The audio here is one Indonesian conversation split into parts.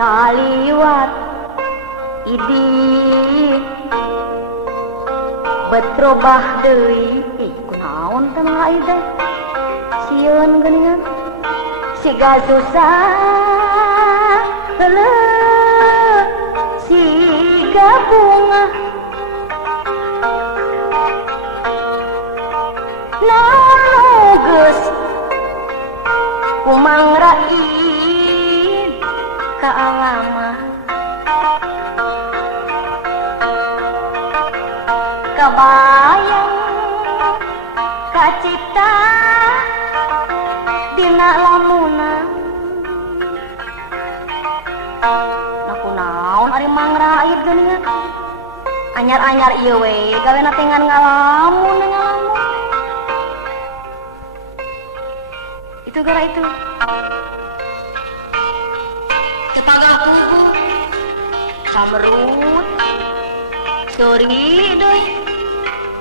Saliwat idi betrobah deui kunaon teh mah ieu teh sieun geuningan siga susah heuleuh siga bunga naon geus kumang raid ka alamah kabayang kacipta dina lamunan nakunaon ari mangraid geuningan anyar-anyar ieu we gawena teh ngan ngalamun itu gara itu pagaku samrut sorry doi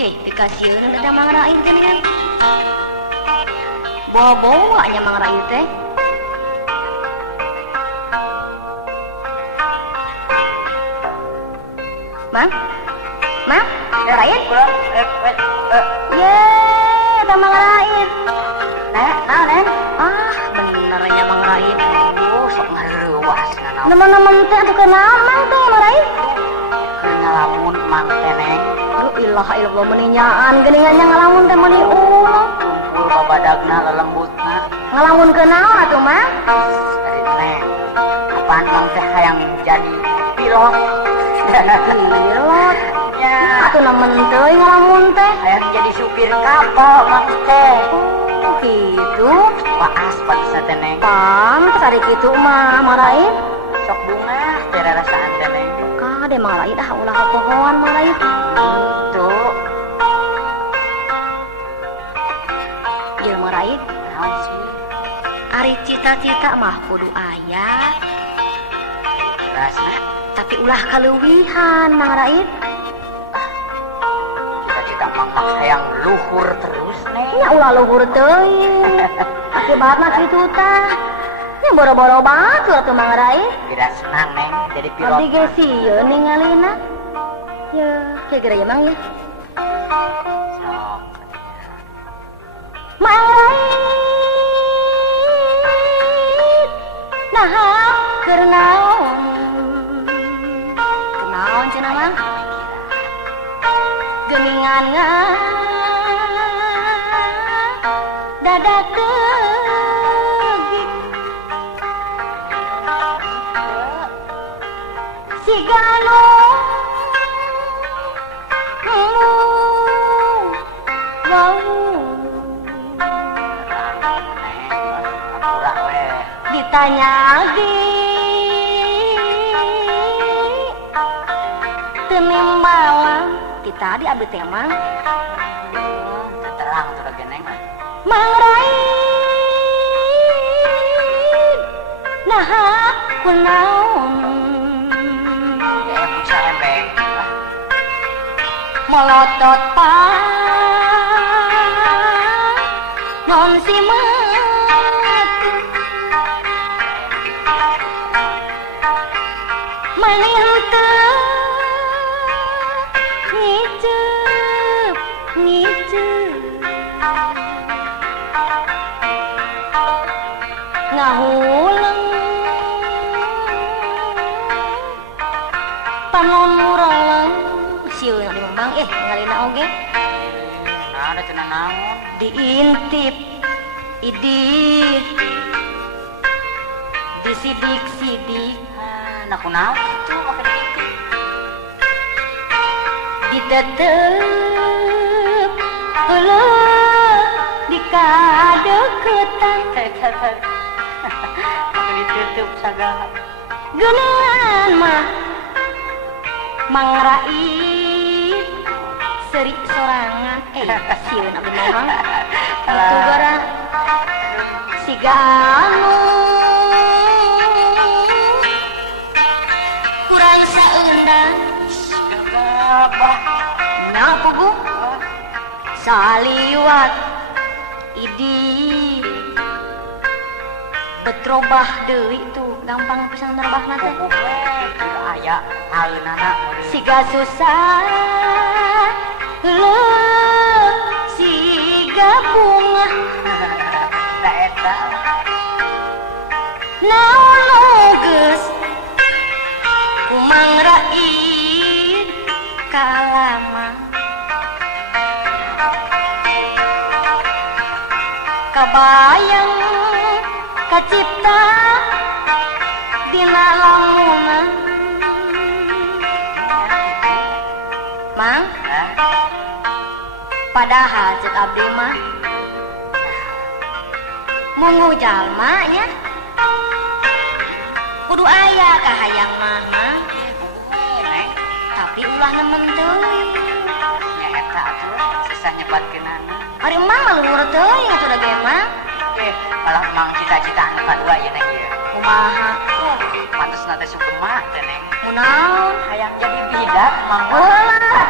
yeh dikasieun ada mangrain teh nih bawa-bawa nya mangrain teh Mang mangrain ye ada mangrain Nen benernya mangrain sok ngareuwas nganaon nemen-nemen teh atuh kenaon mang teh mangrain ngalamun mang teh neng ilaha illallah meninyaan geuningannya ngalamun teh meuni ulah kumpul babadagna lelembutna ngalamun kenaon atuh mang dari neng apaan mang teh hayang jadi pilot pilot ya atuh nemen teuing ngalamun teh hayang jadi supir kapal mang teh kitu paas bangsa teh neng pantes ari kitu mah marain sok bunga teh rarasaan teh neng kade marain ulah pohoan marain tuh ieu marain naon sih ari cita-cita mah kudu aya rasna tapi ulah kaleuwihan Mang Raid cita-cita mang hayang luhur terus neng nya ulah luhur teuing akibatna kitu tah nya boro-boro batur atuh Mang Raid tidak senang neng jadi pilot abdi ge sieun ningalina ya kira ya Mang ya sok Mang Raid nah keur naon kenaon cenah Mang geuningan dadak teugik siga nu wau kurang we ditanya lagi tenimbalan kita di abdi teh Mang terang tuh lagi neng Mang Raid nah kunaon ya bisa embeng melotot pa non si mati maninteu ngiceup ngahuleng panon muraleng sieun di Mang ngalina oge nah ada cenah naon diintip idih disidik-sidik nah kunaon itu make diintip ditetep heuleuk dikadeukeutan make ditutup sagala geuningan mah Mang Raid serik sorangan sieun abdi Mang itu gara siga anu kurang saeundan apa nah pugu saliwat idi betrobah deui tuh gampang pisan nerbahna teh aya aeunana siga susah heuleuk siga bunga da eta naon nu geus ku Mang Raid kalama kabayang kacipta dina lamunan Mang padahal ceuk abdi mah mungu jalma nya kudu aya kahayang mah Mang tapi ulah nemen teuing nya eta atuh susah nyebatkeunana ari Mang mah luhur teuing atuh da ge Mang kalau emang cita-cita anu kadua ieu neng ieu kumaha pantes nate sukema teh Neng. Munaon? Hayang jadi bidak mang. Ulah,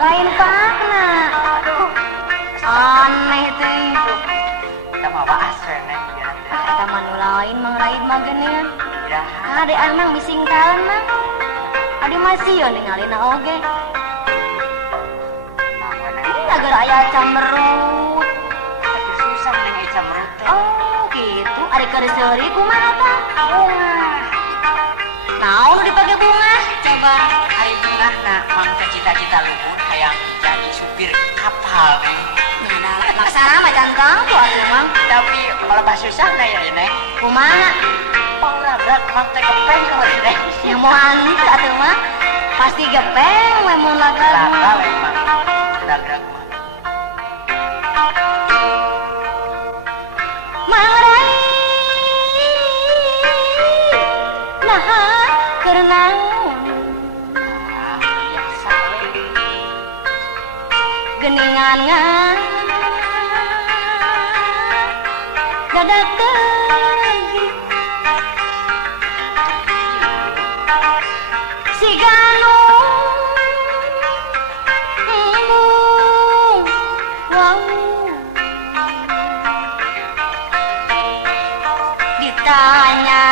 lain pakna. Aduh, Aneh teh. kita mah waas we Neng. Eta mah nu lain Mang Raid mah geuning. Dah, Ade anang bising taun mah. Adi masih yo ningalina oge. mah Neng. Gara aya camberut. Susah Neng Ica merut teh. Oh, gitu. Ari keur seuri kumaha tah? Bunga. Naon nu dipake bunga? Coba. Hari tengah nak mang teh cita-cita luhur hayang jadi supir kapal. Nyana laksana macan kangku atuh Mang. Tapi kalau pas susah na ya Neng. Kumaha? Pauragrak mang teh kepeng kalau Neng. Ya mau antu atuh mah. Pasti gepeng we mun lagak Laka mah. we mang. Dagrak mah. Mang Rai. Nah, keur naon? Ah, biasa we. Geningan dadak teuing si Ganu wow ditanya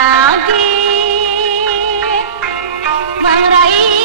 lagi Mang Rai